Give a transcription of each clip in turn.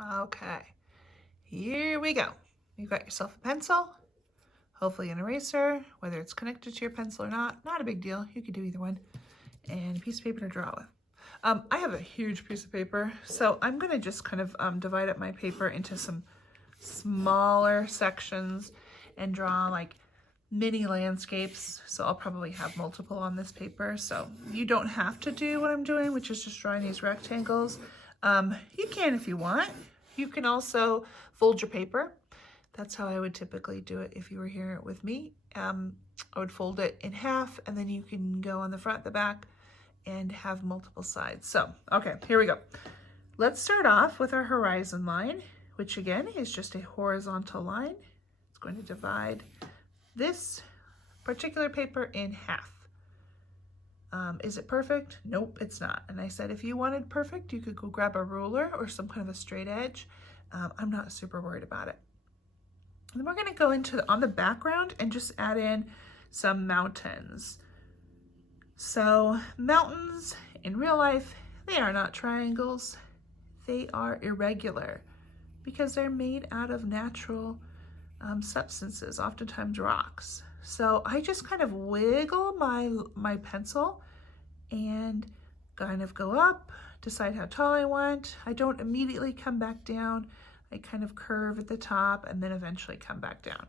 Okay, here we go. You've got yourself a pencil, hopefully an eraser, whether it's connected to your pencil or not a big deal. You could do either one. And a piece of paper to draw with. I have a huge piece of paper, so I'm gonna just kind of divide up my paper into some smaller sections and draw like mini landscapes. So I'll probably have multiple on this paper. So you don't have to do what I'm doing, which is just drawing these rectangles. You can if you want. You can also fold your paper. That's how I would typically do it if you were here with me. I would fold it in half, and then you can go on the front, the back, and have multiple sides. So, okay, here we go. Let's start off with our horizon line, which again is just a horizontal line. It's going to divide this particular paper in half. Is it perfect? Nope, it's not. And I said if you wanted perfect, you could go grab a ruler or some kind of a straight edge. I'm not super worried about it. And then we're gonna go into on the background and just add in some mountains. So mountains in real life, they are not triangles. They are irregular because they're made out of natural substances, oftentimes rocks. So I just kind of wiggle my pencil and kind of go up, decide how tall I want. I don't immediately come back down. I kind of curve at the top and then eventually come back down.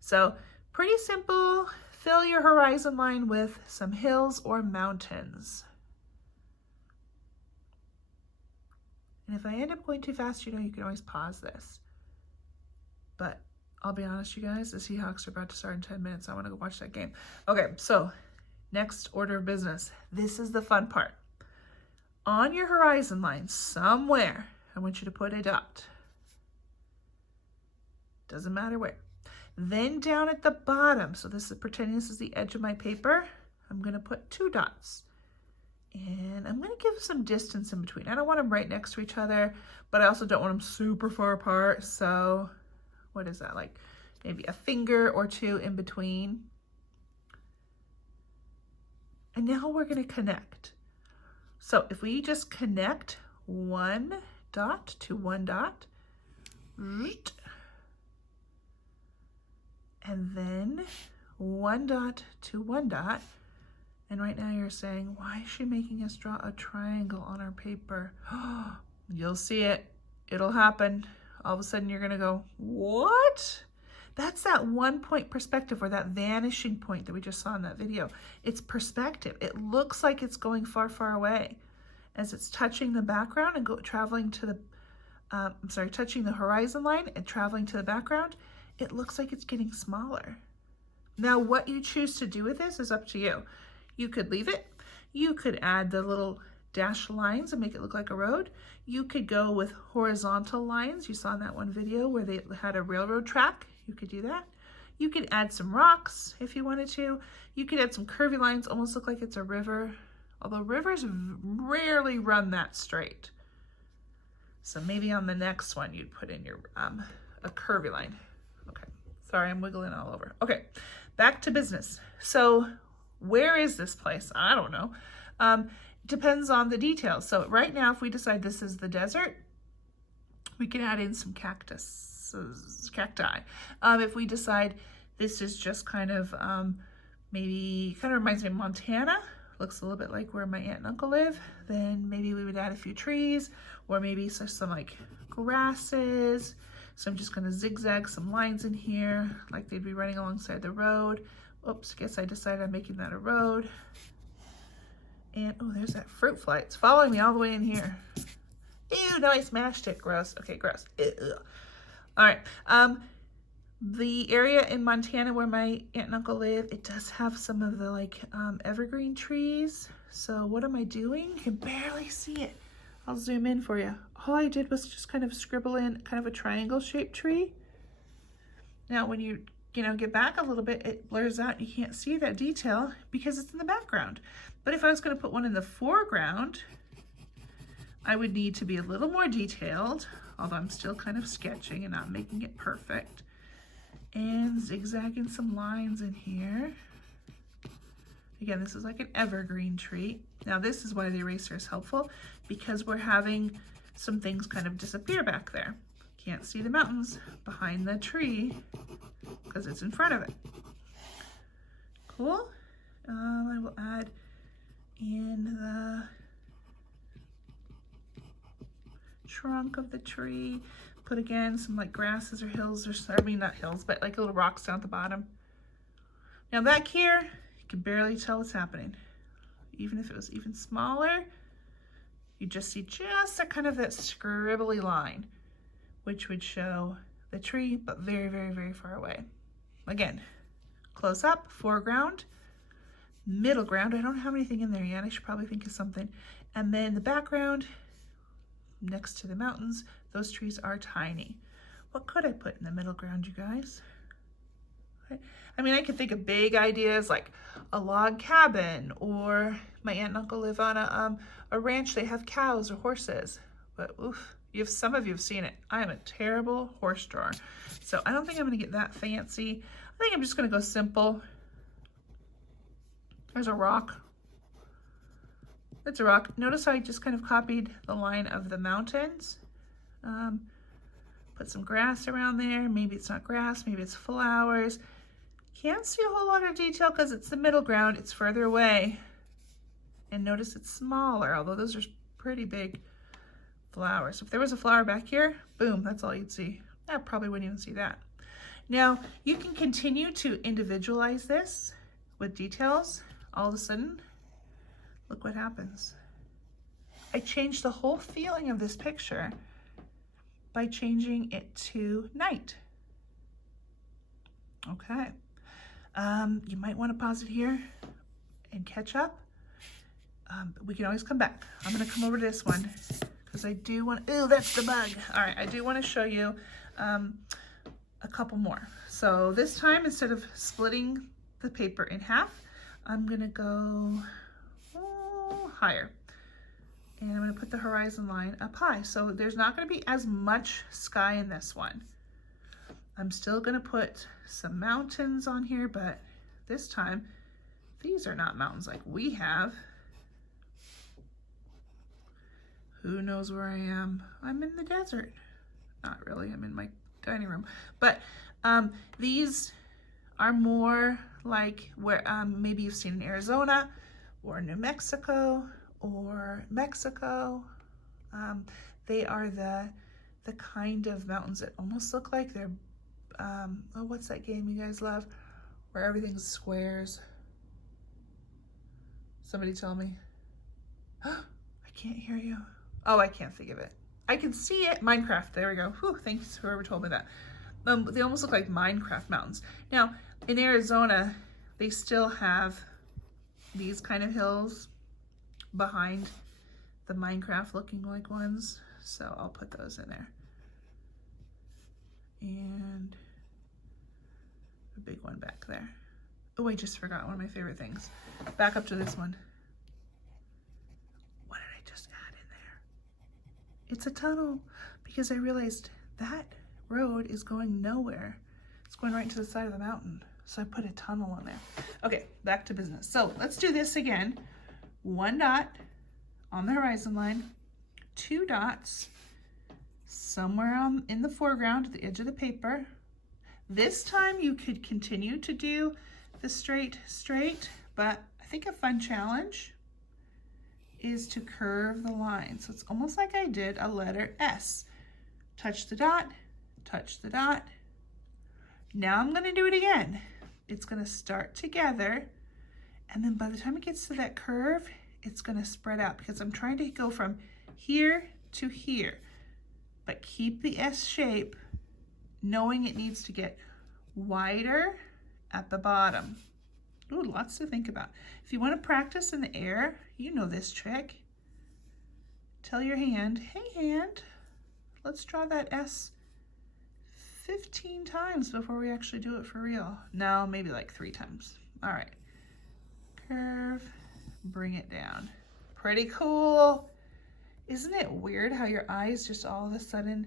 So pretty simple. Fill your horizon line with some hills or mountains. And if I end up going too fast, you know, you can always pause this. But I'll be honest, you guys, the Seahawks are about to start in 10 minutes. I want to go watch that game. Okay, so next order of business. This is the fun part. On your horizon line, somewhere, I want you to put a dot. Doesn't matter where. Then down at the bottom, so this is pretending this is the edge of my paper, I'm going to put 2 dots. And I'm going to give some distance in between. I don't want them right next to each other, but I also don't want them super far apart. So what is that, like maybe a finger or 2 in between. And now we're going to connect. So if we just connect 1 dot to 1 dot, and then 1 dot to 1 dot. And right now you're saying, why is she making us draw a triangle on our paper? You'll see it. It'll happen. All of a sudden you're gonna go, what? That's that 1 point perspective, or that vanishing point that we just saw in that video. It's perspective. It looks like it's going far, far away. As it's touching the background and traveling to the, touching the horizon line and traveling to the background, it looks like it's getting smaller. Now, what you choose to do with this is up to you. You could leave it. You could add the little dashed lines and make it look like a road. You could go with horizontal lines. You saw in that one video where they had a railroad track. You could do that. You could add some rocks if you wanted to. You could add some curvy lines, almost look like it's a river, although rivers rarely run that straight. So maybe on the next one, you'd put in your a curvy line. Okay, sorry, I'm wiggling all over. Okay, back to business. So where is this place? I don't know. Depends on the details. So right now, if we decide this is the desert, we can add in some cacti. If we decide this is just kind of, maybe kind of reminds me of Montana, looks a little bit like where my aunt and uncle live, then maybe we would add a few trees, or maybe some like grasses. So I'm just going to zigzag some lines in here like they'd be running alongside the road. Oops, guess I decided I'm making that a road. And oh, there's that fruit fly. It's following me all the way in here. Ew, no, I smashed it. Gross. Okay, gross. Ew. All right. The area in Montana where my aunt and uncle live, it does have some of the like evergreen trees. So what am I doing? You can barely see it. I'll zoom in for you. All I did was just kind of scribble in kind of a triangle shaped tree. Now when you get back a little bit, it blurs out. You can't see that detail because it's in the background. But if I was going to put one in the foreground, I would need to be a little more detailed, although I'm still kind of sketching and not making it perfect. And zigzagging some lines in here. Again, this is like an evergreen tree. Now this is why the eraser is helpful, because we're having some things kind of disappear back there. Can't see the mountains behind the tree because it's in front of it. Cool. I will add in the trunk of the tree. Put again some like grasses or hills, or I mean not hills, but like little rocks down at the bottom. Now back here, you can barely tell what's happening. Even if it was even smaller, you just see just a kind of that scribbly line, which would show the tree, but very, very, very far away. Again, close up, foreground, middle ground. I don't have anything in there yet. I should probably think of something. And then the background, next to the mountains, those trees are tiny. What could I put in the middle ground, you guys? I mean, I could think of big ideas like a log cabin, or my aunt and uncle live on a ranch. They have cows or horses, but oof, some of you have seen it. I am a terrible horse drawer, so I don't think I'm gonna get that fancy. I think I'm just gonna go simple. There's a rock. It's a rock. Notice how I just kind of copied the line of the mountains. Put some grass around there. Maybe it's not grass, maybe it's flowers. Can't see a whole lot of detail because it's the middle ground, it's further away. And notice it's smaller, although those are pretty big flowers. If there was a flower back here, boom, that's all you'd see. I probably wouldn't even see that. Now, you can continue to individualize this with details. All of a sudden, look what happens. I changed the whole feeling of this picture by changing it to night. Okay. You might want to pause it here and catch up. But we can always come back. I'm going to come over to this one because I do want, ooh, that's the bug. All right, I do want to show you a couple more. So this time, instead of splitting the paper in half, I'm going to go higher. And I'm going to put the horizon line up high. So there's not going to be as much sky in this one. I'm still going to put some mountains on here, but this time, these are not mountains like we have. Who knows where I am? I'm in the desert. Not really, I'm in my dining room. But these are more like where maybe you've seen in Arizona or New Mexico or Mexico. They are the kind of mountains that almost look like they're, oh, what's that game you guys love? Where everything's squares. Somebody tell me. I can't hear you. Oh, I can't think of it. I can see it. Minecraft. There we go. Whew, thanks whoever told me that. They almost look like Minecraft mountains. Now, in Arizona, they still have these kind of hills behind the Minecraft looking like ones. So I'll put those in there. And a big one back there. Oh, I just forgot one of my favorite things. Back up to this one. What did I just add in there? It's a tunnel, because I realized that road is going nowhere. It's going right to the side of the mountain. So I put a tunnel in there. Okay, back to business. So let's do this again. One dot on the horizon line, two dots somewhere in the foreground at the edge of the paper. This time you could continue to do the straight, but I think a fun challenge is to curve the line. So it's almost like I did a letter S. Touch the dot, touch the dot. Now I'm gonna do it again. It's gonna start together, and then by the time it gets to that curve, it's gonna spread out because I'm trying to go from here to here, but keep the S shape, knowing it needs to get wider at the bottom. Ooh, lots to think about. If you want to practice in the air, you know this trick. Tell your hand, hey hand, let's draw that S 15 times before we actually do it for real. No, maybe like 3 times. All right, curve, bring it down. Pretty cool. Isn't it weird how your eyes just all of a sudden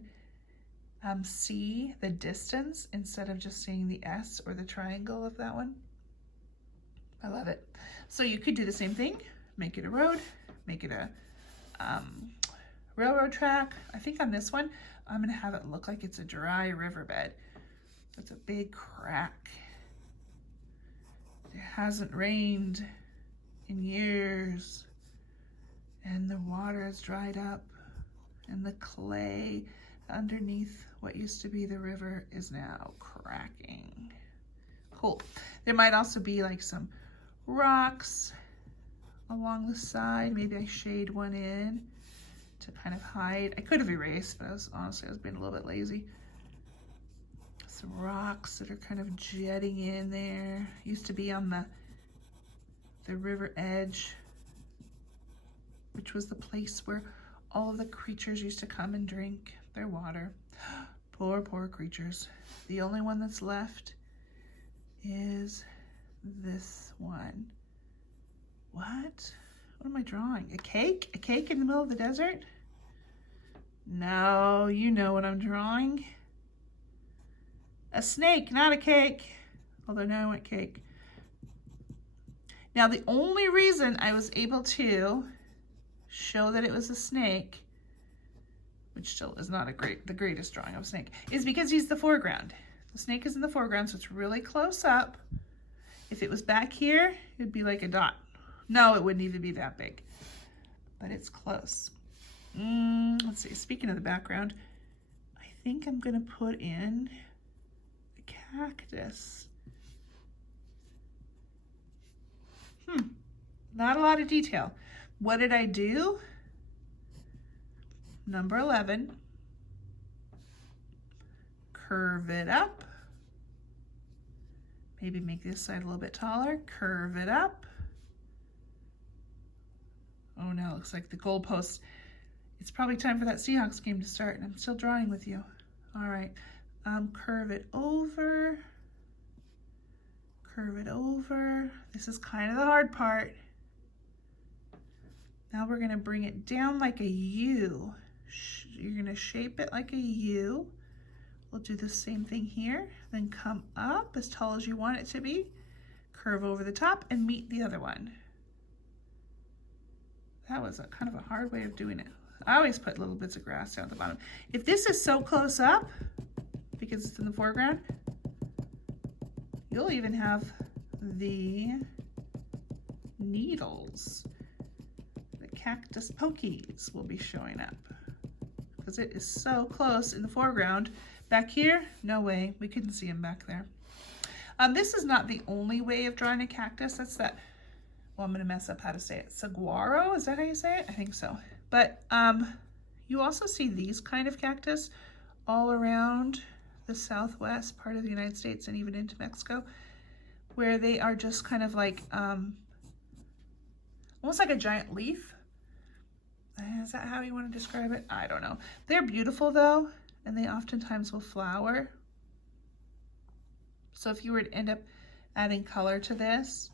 see the distance instead of just seeing the S or the triangle of that one? I love it. So you could do the same thing, make it a road, make it a railroad track. I think on this one, I'm gonna have it look like it's a dry riverbed. It's a big crack. It hasn't rained in years, and the water has dried up, and the clay underneath what used to be the river is now cracking. Cool. There might also be like some rocks along the side. Maybe I shade one in to kind of hide. I could have erased, but honestly I was being a little bit lazy. Some rocks that are kind of jetting in there. Used to be on the river edge, which was the place where all of the creatures used to come and drink their water. Poor, poor creatures. The only one that's left is this one. What? What am I drawing? A cake? A cake in the middle of the desert? No, you know what I'm drawing. A snake, not a cake. Although now I want cake. Now the only reason I was able to show that it was a snake, which still is not the greatest drawing of a snake, is because he's the foreground. The snake is in the foreground, so it's really close up. If it was back here, it'd be like a dot. No, it wouldn't even be that big, but it's close. Let's see, speaking of the background, I think I'm gonna put in a cactus. Not a lot of detail. What did I do? Number 11, curve it up. Maybe make this side a little bit taller, curve it up. Oh, now it looks like the goalposts. It's probably time for that Seahawks game to start, and I'm still drawing with you. All right, curve it over. Curve it over. This is kind of the hard part. Now we're gonna bring it down like a U. You're gonna shape it like a U. We'll do the same thing here, then come up as tall as you want it to be, curve over the top and meet the other one. That was a kind of a hard way of doing it. I always put little bits of grass down at the bottom. If this is so close up, because it's in the foreground, you'll even have the needles. The cactus pokies will be showing up because it is so close in the foreground. Back here, no way, we couldn't see him back there. This is not the only way of drawing a cactus. That's that, well, I'm gonna mess up how to say it. Saguaro, is that how you say it? I think so. But you also see these kind of cactus all around the southwest part of the United States and even into Mexico, where they are just kind of like, almost like a giant leaf. Is that how you want to describe it? I don't know. They're beautiful though, and they oftentimes will flower. So if you were to end up adding color to this,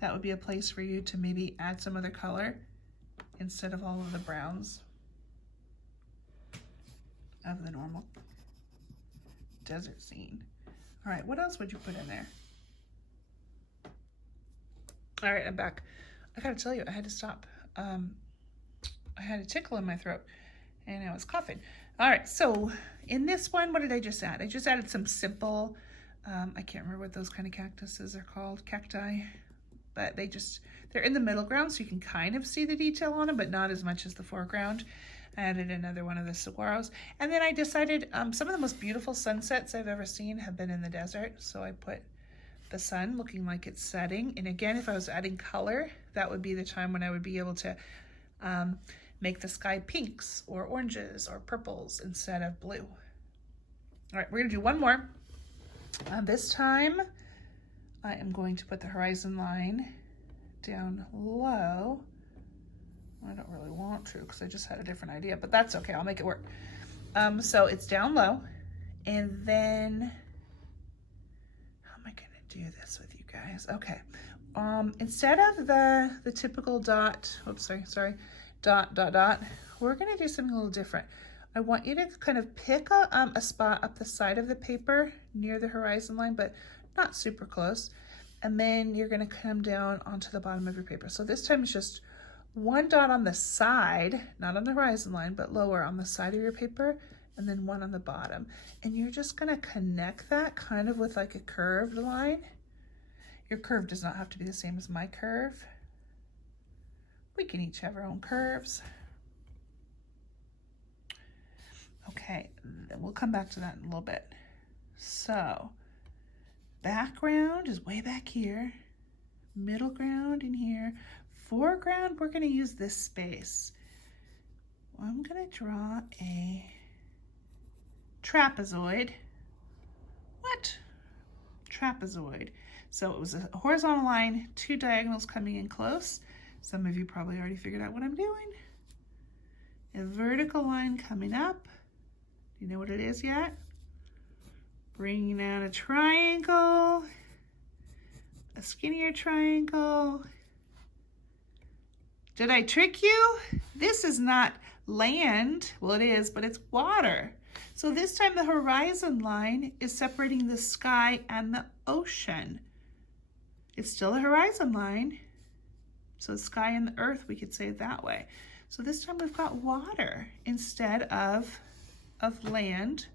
that would be a place for you to maybe add some other color instead of all of the browns of the normal desert scene. All right, what else would you put in there? All right, I'm back. I gotta tell you, I had to stop. I had a tickle in my throat and I was coughing. All right, so in this one, what did I just add? I just added some simple, I can't remember what those kind of cactuses are called, cacti, but they're in the middle ground, so you can kind of see the detail on them, but not as much as the foreground. I added another one of the saguaros. And then I decided some of the most beautiful sunsets I've ever seen have been in the desert, so I put the sun looking like it's setting. And again, if I was adding color, that would be the time when I would be able to make the sky pinks or oranges or purples instead of blue. All right, we're gonna do one more. This time, I am going to put the horizon line down low. I don't really want to because I just had a different idea, but that's okay, I'll make it work. So it's down low, and then, how am I gonna do this with you guys? Okay, instead of the typical dot, oops, sorry, dot, we're gonna do something a little different. I want you to kind of pick a spot up the side of the paper near the horizon line, but not super close. And then you're gonna come down onto the bottom of your paper. So this time it's just one dot on the side, not on the horizon line, but lower on the side of your paper, and then one on the bottom. And you're just gonna connect that kind of with like a curved line. Your curve does not have to be the same as my curve. We can each have our own curves. Okay, we'll come back to that in a little bit. So, background is way back here. Middle ground in here. Foreground, we're gonna use this space. I'm gonna draw a trapezoid. What? Trapezoid. So it was a horizontal line, two diagonals coming in close. Some of you probably already figured out what I'm doing. A vertical line coming up. Do you know what it is yet? Bringing out a triangle, a skinnier triangle. Did I trick you? This is not land. Well, it is, but it's water. So this time the horizon line is separating the sky and the ocean. It's still a horizon line. So the sky and the earth, we could say it that way. So this time we've got water instead of land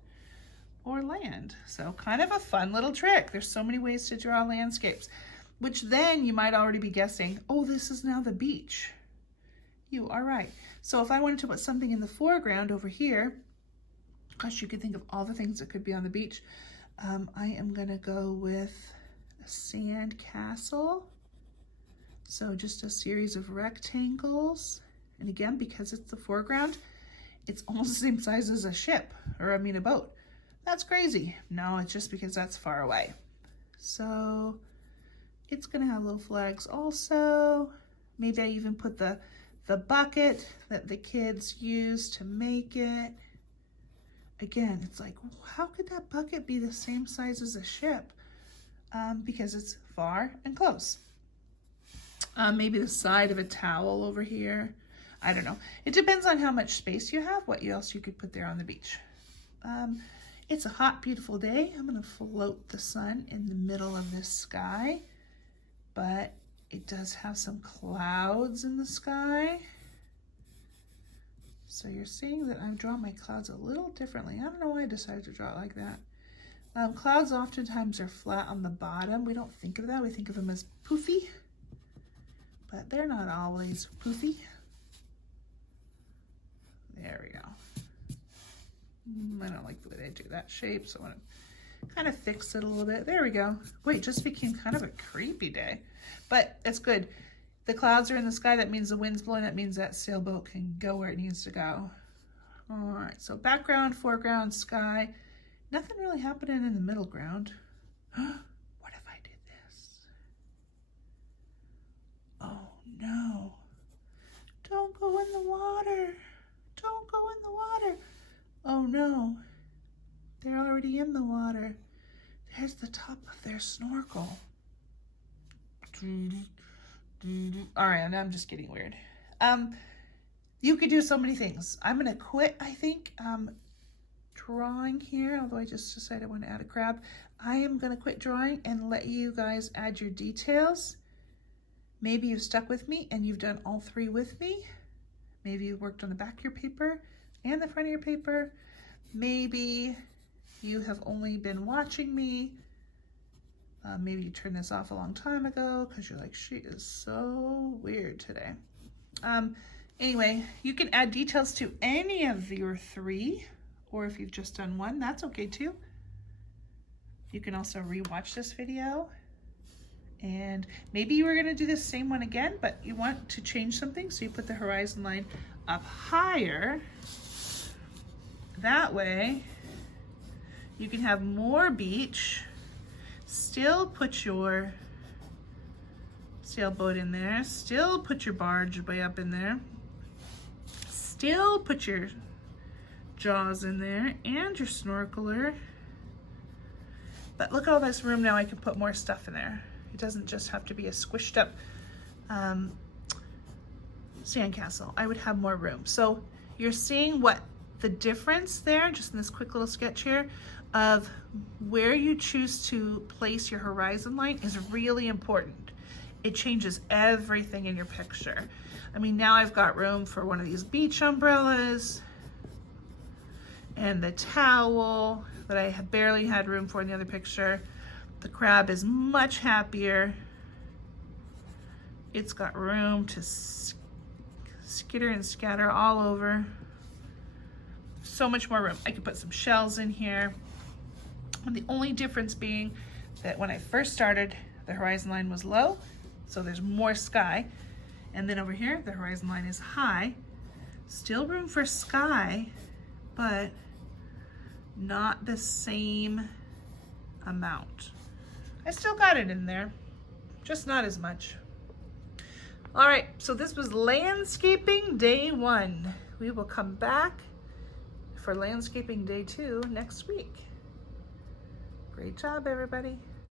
or land. So kind of a fun little trick. There's so many ways to draw landscapes, which then you might already be guessing, oh, this is now the beach. You are right. So if I wanted to put something in the foreground over here, gosh, you could think of all the things that could be on the beach. I am gonna go with a sand castle. So just a series of rectangles. And again, because it's the foreground, it's almost the same size as a ship, or I mean a boat. That's crazy. No, it's just because that's far away. So it's gonna have little flags also. Maybe I even put the bucket that the kids use to make it. Again, it's like, how could that bucket be the same size as a ship? Because it's far and close. Maybe the side of a towel over here. I don't know. It depends on how much space you have, what else you could put there on the beach. It's a hot, beautiful day. I'm gonna float the sun in the middle of this sky, but it does have some clouds in the sky. So you're seeing that I'm drawing my clouds a little differently. I don't know why I decided to draw it like that. Clouds oftentimes are flat on the bottom. We don't think of that. We think of them as poofy, but they're not always poofy. There we go. I don't like the way they do that shape, so I want to kind of fix it a little bit. There we go. Wait, it just became kind of a creepy day, but it's good. The clouds are in the sky. That means the wind's blowing. That means that sailboat can go where it needs to go. All right, so background, foreground, sky. Nothing really happening in the middle ground. What if I did this? Oh no. Don't go in the water. Don't go in the water. Oh no. They're already in the water. There's the top of their snorkel. All right, now I'm just getting weird. You could do so many things. I'm gonna quit, I think, drawing here, although I just decided I want to add a crab. I am gonna quit drawing and let you guys add your details. Maybe you've stuck with me and you've done all three with me. Maybe you worked on the back of your paper and the front of your paper. Maybe you have only been watching me. Maybe you turned this off a long time ago because you're like, she is so weird today. Anyway, you can add details to any of your three, or if you've just done one, that's okay too. You can also rewatch this video. And maybe you were gonna do this same one again, but you want to change something, so you put the horizon line up higher. That way, you can have more beach, still put your sailboat in there, still put your barge way up in there, still put your jaws in there, and your snorkeler. But look at all this room now, I can put more stuff in there. It doesn't just have to be a squished up sandcastle. I would have more room. So you're seeing what the difference there, just in this quick little sketch here, of where you choose to place your horizon line is really important. it changes everything in your picture. I mean, now I've got room for one of these beach umbrellas and the towel that I barely had room for in the other picture. The crab is much happier. It's got room to skitter and scatter all over. So much more room. I could put some shells in here. And the only difference being that when I first started, the horizon line was low, so there's more sky. And then over here, the horizon line is high. Still room for sky, but not the same amount. I still got it in there, just not as much. All right, so this was landscaping day 1. We will come back for landscaping day 2 next week. Great job, everybody.